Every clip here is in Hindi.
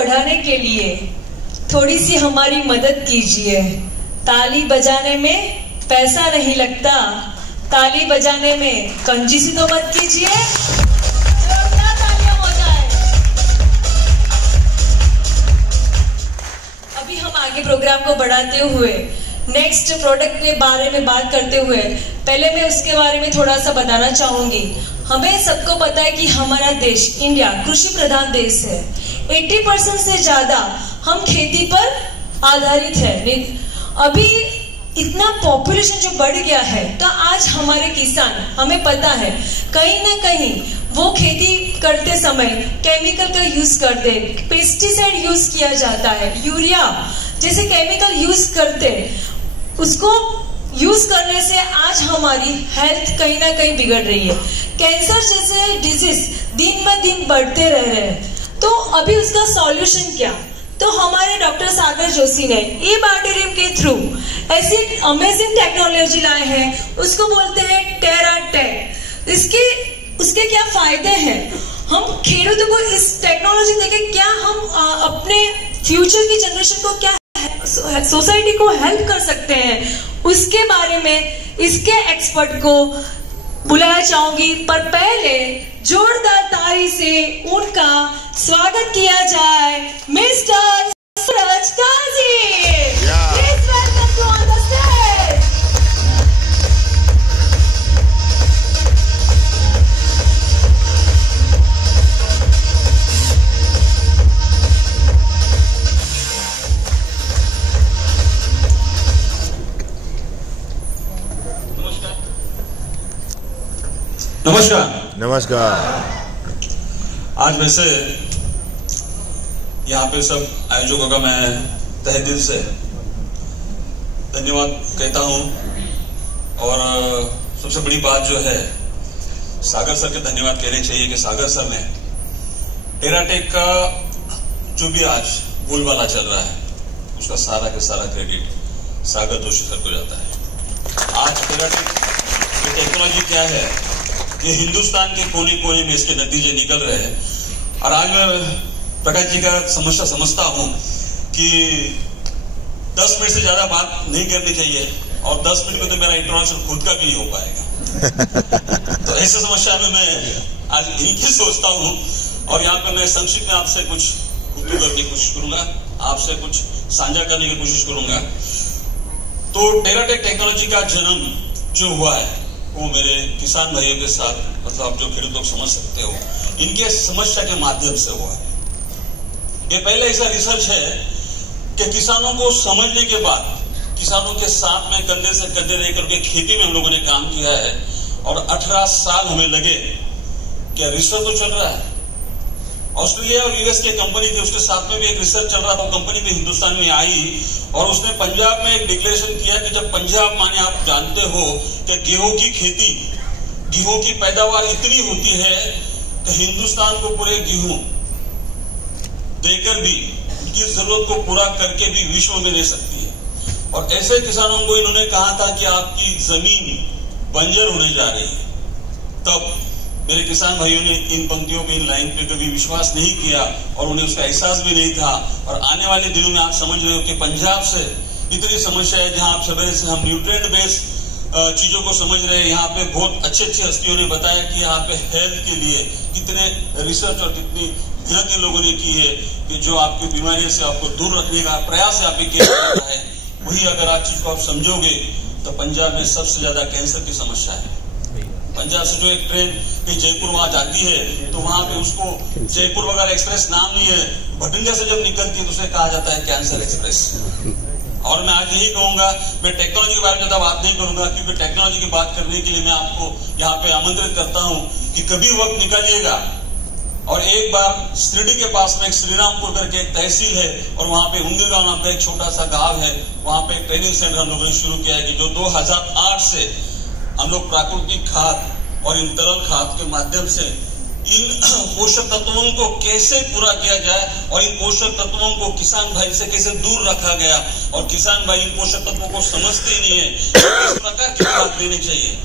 बढ़ाने के लिए थोड़ी सी हमारी मदद कीजिए। ताली बजाने में पैसा नहीं लगता, ताली बजाने में कंजूसी तो मत कीजिए। जोरदार तालियां हो जाए। अभी हम आगे प्रोग्राम को बढ़ाते हुए नेक्स्ट प्रोडक्ट के बारे में बात करते हुए पहले मैं उसके बारे में थोड़ा सा बताना चाहूंगी। हमें सबको पता है कि हमारा देश इंडिया कृषि प्रधान देश है। 80% से ज्यादा हम खेती पर आधारित है। अभी इतना पॉपुलेशन जो बढ़ गया है तो आज हमारे किसान, हमें पता है कहीं ना कहीं वो खेती करते समय केमिकल का यूज करते, पेस्टिसाइड यूज किया जाता है, यूरिया जैसे केमिकल यूज करते, उसको यूज करने से आज हमारी हेल्थ कहीं ना कहीं बिगड़ रही है। कैंसर जैसे डिजीज दिन ब दिन बढ़ते रह रहे हैं। तो अभी उसका सॉल्यूशन क्या? तो हमारे डॉक्टर सागर जोशी ने ई बायोटेरियम के थ्रू ऐसी अमेजिंग टेक्नोलॉजी लाए हैं, उसको बोलते हैं टेराटेक। उसके क्या फायदे हैं? हम खेडूतों को इस टेक्नोलॉजी देके क्या हम अपने फ्यूचर की जनरेशन को, क्या सोसाइटी को हेल्प कर सकते हैं, उसके बारे में इसके एक्सपर्ट को बुलाना चाहूंगी। पर पहले जोरदार ताली से उनका स्वागत किया जाए। Mister Suraj Kazi, please welcome to on the stage. नमस्कार। नमस्कार। आज वैसे यहाँ पे सब आयोजकों का मैं तहे दिल से धन्यवाद कहता हूँ। और सबसे बड़ी बात जो है, सागर सर के धन्यवाद कहने चाहिए कि सागर सर ने टेराटेक का जो भी आज बोलबाला चल रहा है उसका सारा का सारा क्रेडिट सागर जोशी सर को जाता है। आज टेराटेक की टेक्नोलॉजी क्या है, ये हिंदुस्तान के कोने कोने में इसके नतीजे निकल रहे हैं। और आज मैं प्रकाश जी का समस्या समझता हूं कि 10 मिनट से ज्यादा बात नहीं करनी चाहिए और 10 मिनट में तो मेरा इंट्रोडक्शन खुद का भी नहीं हो पाएगा। तो ऐसे समस्या में मैं आज इनकी सोचता हूं और यहाँ पे मैं संक्षिप्त में आपसे कुछ गुफ्तगू करने की कोशिश करूंगा, आपसे कुछ साझा करने की कोशिश करूंगा। तो टेराटेक टेक्नोलॉजी का जन्म जो हुआ है वो मेरे किसान भाइयों के साथ, मतलब आप जो खेडूत लोग समझ सकते हो, इनके समस्या के माध्यम से हुआ है। ये पहले ऐसा रिसर्च है कि किसानों को समझने के बाद किसानों के साथ में कंधे से कंधे लेकर के खेती में हम लोगों ने काम किया है और 18 साल हमें लगे। क्या रिसर्च तो चल रहा है, ऑस्ट्रेलिया और यूएस की कंपनी थी, उसके साथ में भी एक रिसर्च चल रहा था। कंपनी भी हिंदुस्तान में आई और उसने पंजाब में एक डिक्लेरेशन किया कि जब पंजाब, माने आप जानते हो कि गेहूं की खेती, गेहूं की पैदावार इतनी होती है कि हिंदुस्तान को पूरे गेहूं देकर भी उनकी जरूरत को पूरा करके भी विश्व में दे सकती है। और ऐसे किसानों को इन्होंने कहा था कि आपकी जमीन बंजर होने जा रही है। तब मेरे किसान भाइयों ने इन पंक्तियों पे, इन लाइन पे कभी विश्वास नहीं किया और उन्हें उसका एहसास भी नहीं था। और आने वाले दिनों में आप समझ रहे हो कि पंजाब से इतनी समस्या है, जहां आप सवेरे से हम न्यूट्रिएंट बेस्ड चीजों को समझ रहे हैं। यहाँ पे बहुत अच्छी अच्छी हस्तियों ने बताया कि यहाँ पे हेल्थ के लिए कितने रिसर्च और कितनी मेहनत इन लोगों ने की है कि जो आपकी बीमारियों से आपको दूर रखने का प्रयास यहाँ पे किया जा रहा है। वही अगर आप चीज को आप समझोगे तो पंजाब में सबसे ज्यादा कैंसर की समस्या है। पंजाब से जो एक ट्रेन जयपुर वहां जाती है तो वहां पे उसको जयपुर वगैरह एक्सप्रेस नाम नहीं है, भटिंडा से जब निकलती है तो उसे कहा जाता है कैंसर एक्सप्रेस। और मैं आज यही कहूंगा, मैं टेक्नोलॉजी के बारे में ज्यादा बात नहीं करूंगा क्योंकि टेक्नोलॉजी की बात करने के लिए मैं आपको यहाँ पे आमंत्रित करता हूँ कि कभी वक्त निकालिएगा और एक बार शिरडी के पास में एक श्रीरामपुर करके एक तहसील है और वहां पे उंदिर गांव नाम का एक छोटा सा गांव है, वहां पे एक ट्रेनिंग सेंटर हम लोगों ने शुरू किया है कि जो 2008 से हम लोग प्राकृतिक खाद और इन तरल खाद के माध्यम से इन पोषक तत्वों को कैसे पूरा किया जाए और इन पोषक तत्वों को किसान भाई से कैसे दूर रखा गया। और किसान भाई इन पोषक तत्वों को समझते ही नहीं है, किस प्रकार की खाद देनी चाहिए।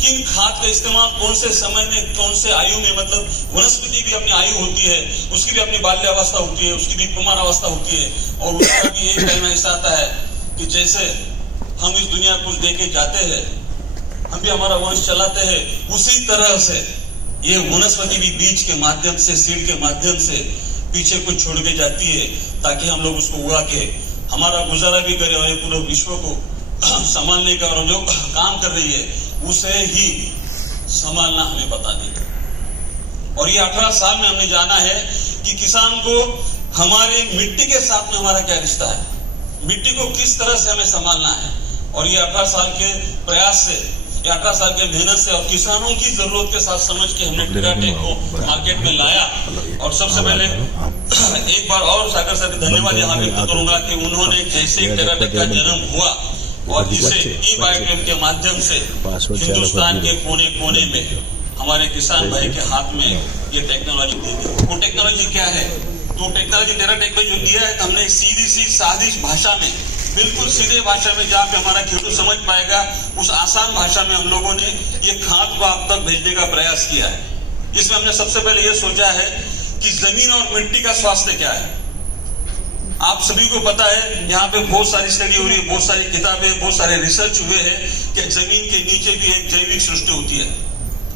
किन खाद का इस्तेमाल कौन से समय में, कौन से आयु में, मतलब वनस्पति भी अपनी आयु होती है, उसकी भी अपनी बाल्यावस्था होती है, उसकी भी कुमारावस्था होती है, और उसका भी एक टाइम ऐसा आता है कि जैसे हम इस दुनिया को देके जाते हैं, हम भी हमारा वंश चलाते हैं, उसी तरह से ये वनस्पति भी बीज के माध्यम से, सीड के माध्यम से पीछे कुछ छोड़ के जाती है, ताकि हम लोग उसको उगा के हमारा गुजारा भी करें और ये पूरे विश्व को संभालने का, और जो काम कर रही है उसे ही संभालना हमें पता नहीं। और ये 18 साल में हमने जाना है कि किसान को हमारे मिट्टी के साथ में हमारा क्या रिश्ता है, मिट्टी को किस तरह से हमें संभालना है। और ये 18 साल के प्रयास से, ये 18 साल के मेहनत से और किसानों की जरूरत के साथ समझ के हमने टेराटेक को मार्केट में लाया। और सबसे पहले एक बार और सागर सर धन्यवाद यहाँ व्यक्त करूंगा कि उन्होंने जैसे टेराटेक का जन्म हुआ और इसे ई-बायोटेक के माध्यम से हिंदुस्तान के कोने कोने में हमारे किसान भाई के हाथ में ये टेक्नोलॉजी दे दी। वो टेक्नोलॉजी क्या है? तो टेक्नोलॉजी टेराटेक में जो दिया है, हमने सीधी सी सादी भाषा में, बिल्कुल सीधे भाषा में जहाँ पे हमारा खेडूत समझ पाएगा, उस आसान भाषा में हम लोगों ने ये खाद को आप तक भेजने का प्रयास किया है। इसमें हमने सबसे पहले ये सोचा है कि जमीन और मिट्टी का स्वास्थ्य क्या है। आप सभी को पता है, यहाँ पे बहुत सारी स्टडी हो रही है, बहुत सारी किताबें, बहुत सारे रिसर्च हुए हैं कि जमीन के नीचे भी एक जैविक सृष्टि होती है,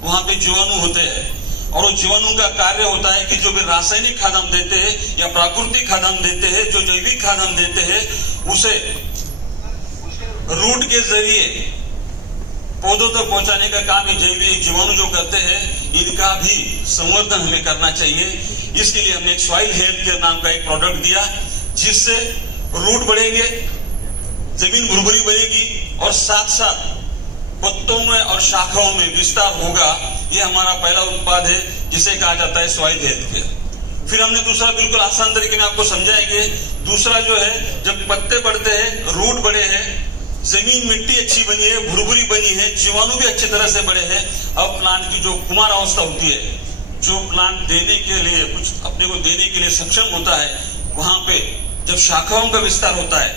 वहां पे जीवाणु होते हैं, और वो जीवाणु का कार्य होता है कि जो भी रासायनिक खाद हम देते हैं या प्राकृतिक खाद हम देते हैं, जो जैविक खाद हम देते हैं, उसे रूट के जरिए पौधों तक पहुंचाने का काम ये जैविक जीवाणु जो करते हैं, इनका भी संवर्धन हमें करना चाहिए। इसके लिए हमने एक सॉइल हेल्थ केयर नाम का एक प्रोडक्ट दिया, जिससे रूट बढ़ेंगे, जमीन भुरभुरी बनेगी और साथ साथ पत्तों में और शाखाओं में विस्तार होगा। ये हमारा पहला उत्पाद है, जिसे कहा जाता है सॉइल हेल्थ केयर। फिर हमने दूसरा बिल्कुल आसान तरीके में आपको समझाएंगे। दूसरा जो है, जब पत्ते बढ़ते हैं, रूट बड़े हैं, जमीन मिट्टी अच्छी बनी है, भुरभुरी बनी है, जीवाणु भी अच्छी तरह से बड़े हैं, अब प्लांट की जो कुमार अवस्था होती है, जो प्लांट देने के लिए कुछ अपने को देने के लिए सक्षम होता है, वहां पे जब शाखाओं का विस्तार होता है,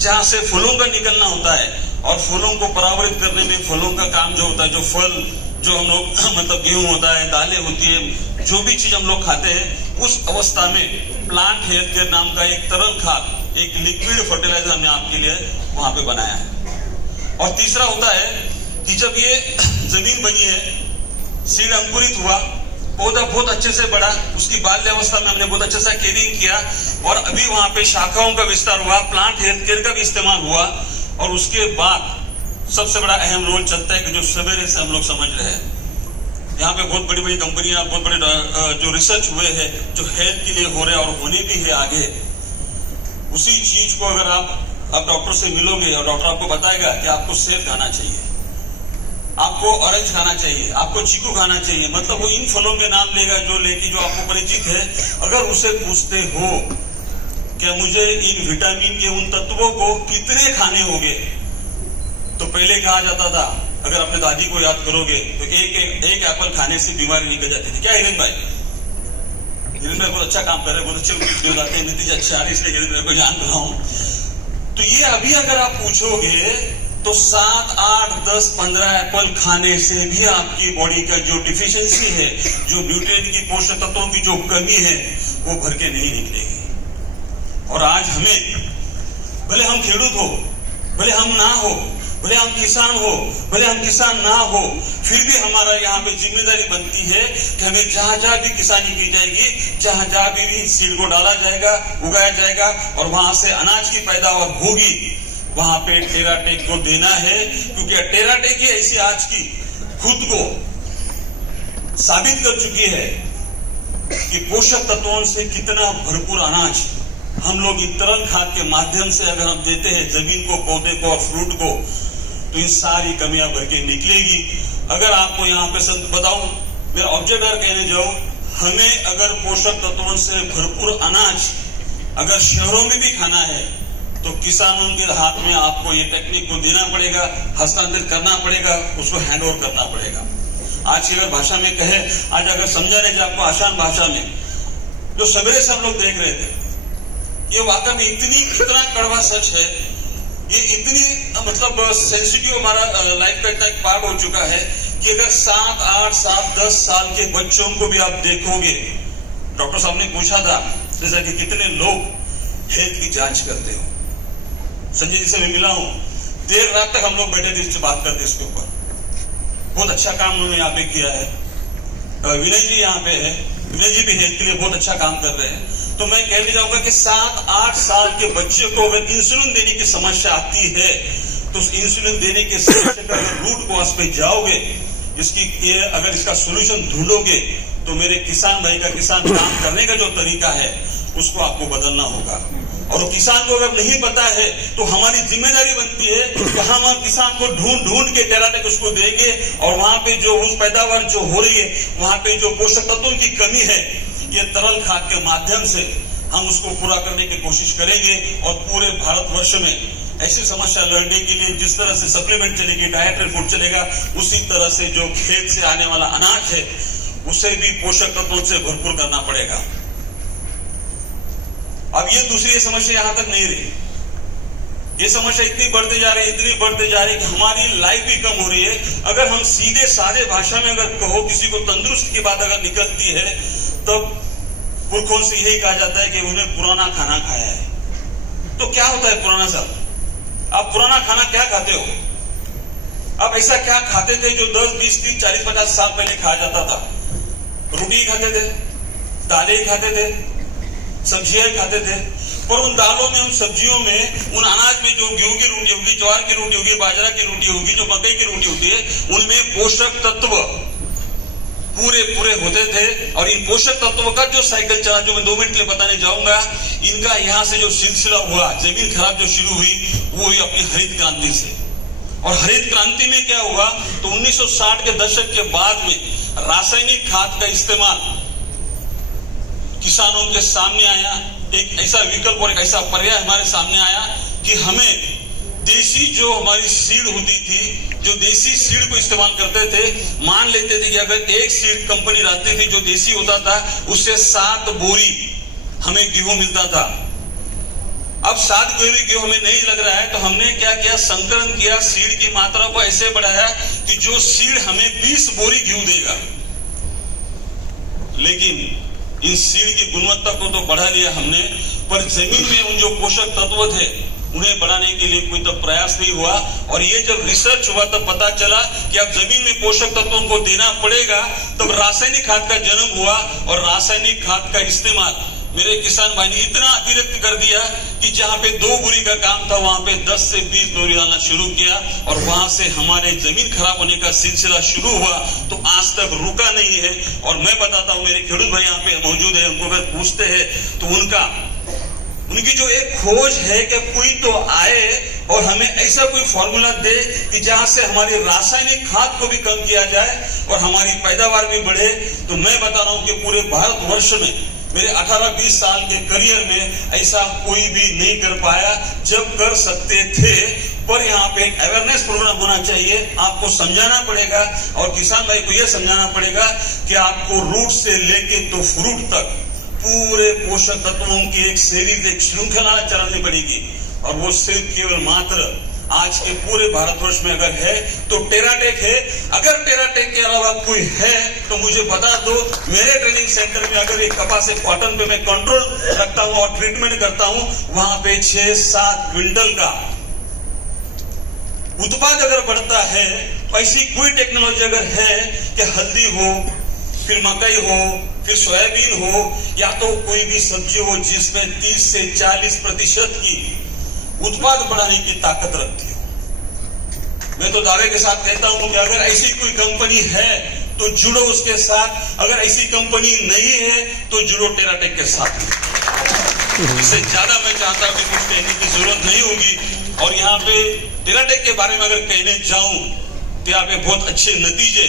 जहां से फूलों का निकलना होता है, और फूलों को परावृत करने में फूलों का काम जो होता है, जो फल जो हम लोग मतलब गेहूं होता है, दालें होती है, जो भी चीज हम लोग खाते हैं, उस अवस्था में प्लांट हेल्थ केयर नाम का एक तरल खाद, एक लिक्विड फर्टिलाइजर हमने आपके लिए वहां पे बनाया है। और तीसरा होता है कि जब ये जमीन बनी है, सीड अंकुरित हुआ, पौधा बहुत अच्छे से बढ़ा, उसकी बाल्यावस्था में हमने बहुत अच्छे से केयरिंग किया, और अभी वहां पे शाखाओं का विस्तार हुआ, प्लांट हेल्थ केयर का भी इस्तेमाल हुआ, और उसके बाद सबसे बड़ा अहम रोल चलता है कि जो सवेरे से हम लोग समझ रहे हैं, यहाँ पे बहुत बड़ी बड़ी कंपनियां, बहुत बड़े जो रिसर्च हुए हैं, जो हेल्थ के लिए हो रहे हैं और होने भी है आगे, उसी चीज को अगर आप डॉक्टर से मिलोगे और डॉक्टर आपको बताएगा कि आपको सेब खाना चाहिए, आपको ऑरेंज खाना चाहिए, आपको चीकू खाना चाहिए, मतलब वो इन फलों के नाम लेगा जो आपको परिचित है। अगर उसे पूछते हो क्या मुझे इन विटामिन के उन तत्वों को कितने खाने होंगे, तो पहले कहा जाता था, अगर अपने दादी को याद करोगे तो एक एप्पल खाने से बीमारी निकल जाती थी। क्या हिरेन भाई? हिरेन भाई बहुत अच्छा काम कर रहे हैं, बहुत अच्छे वीडियो लाते हैं, नतीजा अच्छा आ रहा है, इसलिए हिरेन भाई को जान रहा हूं। तो ये अभी अगर आप पूछोगे तो 7, 8, 10, 15 एप्पल खाने से भी आपकी बॉडी का जो डिफिशियंसी है, जो न्यूट्रिएंट की पोषक तत्वों की जो कमी है, वो भर के नहीं निकलेगी। और आज हमें, भले हम खेडूत हो, भले हम ना हो, भले हम किसान हो, भले हम किसान ना हो, फिर भी हमारा यहाँ पे जिम्मेदारी बनती है कि हमें जहां जहां भी किसानी की जाएगी, जहां जहां भी सीड को डाला जाएगा, उगाया जाएगा, और वहां से अनाज की पैदावार होगी, वहां पे टेराटेक को देना है। क्योंकि टेराटेक ही ऐसी आज की खुद को साबित कर चुकी है कि पोषक तत्वों से कितना भरपूर अनाज हम लोग इन तरल खाद के माध्यम से अगर हम देते हैं जमीन को, पौधे को और फ्रूट को, तो इन सारी कमियां भर के निकलेगी। अगर आपको यहाँ पे बताऊं, मेरा ऑब्जेक्टर कहने जाऊं, हमें अगर पोषक तत्वों से भरपूर अनाज अगर शहरों में भी खाना है, तो किसानों के हाथ में आपको ये टेक्निक को देना पड़ेगा, हस्तांतरित करना पड़ेगा, उसको हैंड ओवर करना पड़ेगा। आज की अगर भाषा में कहे, आज अगर समझाने जाए आपको आसान भाषा में, जो सवेरे से हम लोग देख रहे थे, ये वाकई में इतना कड़वा सच है, ये इतनी मतलब सेंसिटिव हमारा लाइफ का इतना एक पार्ट हो चुका है कि अगर 7, 8, 7, 10 साल के बच्चों को भी आप देखोगे, डॉक्टर साहब ने पूछा था जैसा कि कितने लोग हेल्थ की जांच करते हो। संजय जी से मैं मिला हूं, देर रात तक हम लोग बैठे थे इससे बात करते इसके ऊपर। बहुत अच्छा काम उन्होंने यहाँ पे किया है। विनय जी यहाँ पे है, विनय जी भी हेल्थ के लिए बहुत अच्छा काम कर रहे हैं। तो मैं कहने जाऊंगा कि 7, 8 साल के बच्चे को अगर इंसुलिन देने की समस्या आती है तो उस इंसुलिन देने के समस्या का रूट कॉज पे जाओगे, अगर इसका सोल्यूशन ढूंढोगे तो मेरे किसान भाई का किसान काम करने का जो तरीका है उसको आपको बदलना होगा। और किसान को अगर नहीं पता है तो हमारी जिम्मेदारी बनती है कि हम किसान को ढूंढ के टेराटेक उसको देंगे और वहां पे जो उस पैदावार जो हो रही है वहां पे जो पोषक तत्वों की कमी है ये तरल खाद के माध्यम से हम उसको पूरा करने की कोशिश करेंगे। और पूरे भारतवर्ष में ऐसी समस्या लड़ने के लिए जिस तरह से सप्लीमेंट चलेगी, डायटरी फूड चलेगा, उसी तरह से जो खेत से आने वाला अनाज है उसे भी पोषक तत्वों से भरपूर करना पड़ेगा। अब ये दूसरी समस्या यहां तक नहीं रही, ये समस्या इतनी बढ़ते जा रही है कि हमारी लाइफ भी कम हो रही है। अगर हम सीधे सादे भाषा में अगर कहो, किसी को तंदुरुस्त की बात अगर निकलती है तब पुरखों से यही कहा जाता है कि उन्हें पुराना खाना खाया है। तो क्या होता है पुराना साहब? आप पुराना खाना क्या खाते हो? आप ऐसा क्या खाते थे जो 10, 20, 30, 40, 50 साल पहले खाया जाता था? रोटी खाते थे, दालें खाते थे, सब्जियां खाते थे। पर उन दालों में, उन सब्जियों में, उन अनाज में जो गेहूं की रोटी होगी, ज्वार की रोटी होगी, बाजरा की रोटी होगी, जो मकई की रोटी होती है, उनमें पोषक तत्व पूरे होते थे। और इन पोषक तत्वों का जो साइकिल चला, जो मैं 2 मिनट के लिए बताने जाऊंगा, इनका यहां से जो सिलसिला हुआ, जमीन खराब जो शुरू हुई वो हुई अपनी हरित क्रांति से। और हरित क्रांति में क्या हुआ तो 1960 के दशक के बाद में रासायनिक खाद का इस्तेमाल किसानों के सामने आया। एक ऐसा विकल्प और एक ऐसा पर्याय हमारे सामने आया कि हमें देसी जो हमारी सीड होती थी, जो देसी सीड को इस्तेमाल करते थे, मान लेते थे कि अगर एक सीड कंपनी रहती थी जो देसी होता था उससे 7 बोरी हमें गेहूं मिलता था। अब 7 बोरी गेहूं हमें नहीं लग रहा है तो हमने क्या किया, संकलन किया, सीड की मात्रा को ऐसे बढ़ाया कि जो सीड हमें 20 बोरी गेहूं देगा। लेकिन इन सीड की गुणवत्ता को तो बढ़ा लिया हमने, पर जमीन में उन जो पोषक तत्व थे उन्हें बढ़ाने के लिए कोई तब प्रयास नहीं हुआ। और ये जब रिसर्च हुआ तब पता चला कि अब जमीन में पोषक तत्वों को देना पड़ेगा, तब रासायनिक खाद का जन्म हुआ। और रासायनिक खाद का इस्तेमाल मेरे किसान भाई ने इतना अतिरिक्त कर दिया कि जहां पे 2 बोरी का काम था वहां पे 10 से 20 बोरी डालना शुरू किया। और वहां से हमारे जमीन खराब होने का सिलसिला शुरू हुआ तो आज तक रुका नहीं है। और मैं बताता हूं, मेरे खेडूत भाई यहाँ पे मौजूद है, उनको अगर पूछते हैं तो उनकी जो एक खोज है कि कोई तो आए और हमें ऐसा कोई फॉर्मूला दे कि जहां से हमारी रासायनिक खाद को भी कम किया जाए और हमारी पैदावार भी बढ़े। तो मैं बता रहा हूं कि पूरे भारतवर्ष में मेरे 18-20 साल के करियर में ऐसा कोई भी नहीं कर पाया। जब कर सकते थे, पर यहाँ पे एक अवेयरनेस प्रोग्राम होना चाहिए, आपको समझाना पड़ेगा और किसान भाई को यह समझाना पड़ेगा कि आपको रूट से लेके तो फ्रूट तक पूरे पोषक तत्वों की एक सीरीज, एक श्रृंखला चलानी पड़ेगी। और वो सिर्फ केवल मात्र आज के पूरे भारतवर्ष में अगर है तो टेराटेक है। अगर टेराटेक के अलावा कोई है तो मुझे बता दो। मेरे ट्रेनिंग सेंटर में अगर एक कपास से कॉटन पे मैं कंट्रोल रखता हूं और ट्रीटमेंट करता हूं, वहां पे 6-7 क्विंटल का उत्पाद अगर बढ़ता है। ऐसी कोई टेक्नोलॉजी अगर है कि हल्दी हो, फिर मकई हो, फिर सोयाबीन हो, या तो कोई भी सब्जी हो जिसमें 30 से 40% की उत्पाद बढ़ाने की ताकत रखती है। मैं तो दावे के साथ कहता हूं कि अगर ऐसी कोई कंपनी है तो जुड़ो उसके साथ, अगर ऐसी कंपनी नहीं है तो जुड़ो टेराटेक के साथ। इससे ज्यादा मैं चाहता हूं कि कुछ कहने की जरूरत नहीं होगी। और यहाँ पे टेराटेक के बारे में अगर कहने जाऊं तो यहाँ पे बहुत अच्छे नतीजे,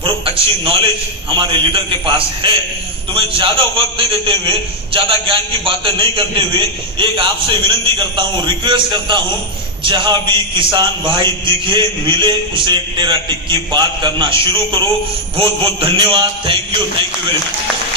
बहुत अच्छी नॉलेज हमारे लीडर के पास है। तो मैं ज्यादा वक्त नहीं देते हुए, ज्यादा ज्ञान की बातें नहीं करते हुए एक आपसे विनती करता हूं, रिक्वेस्ट करता हूं, जहां भी किसान भाई दिखे मिले उसे टेराटेक की बात करना शुरू करो। बहुत बहुत धन्यवाद। Thank you very much.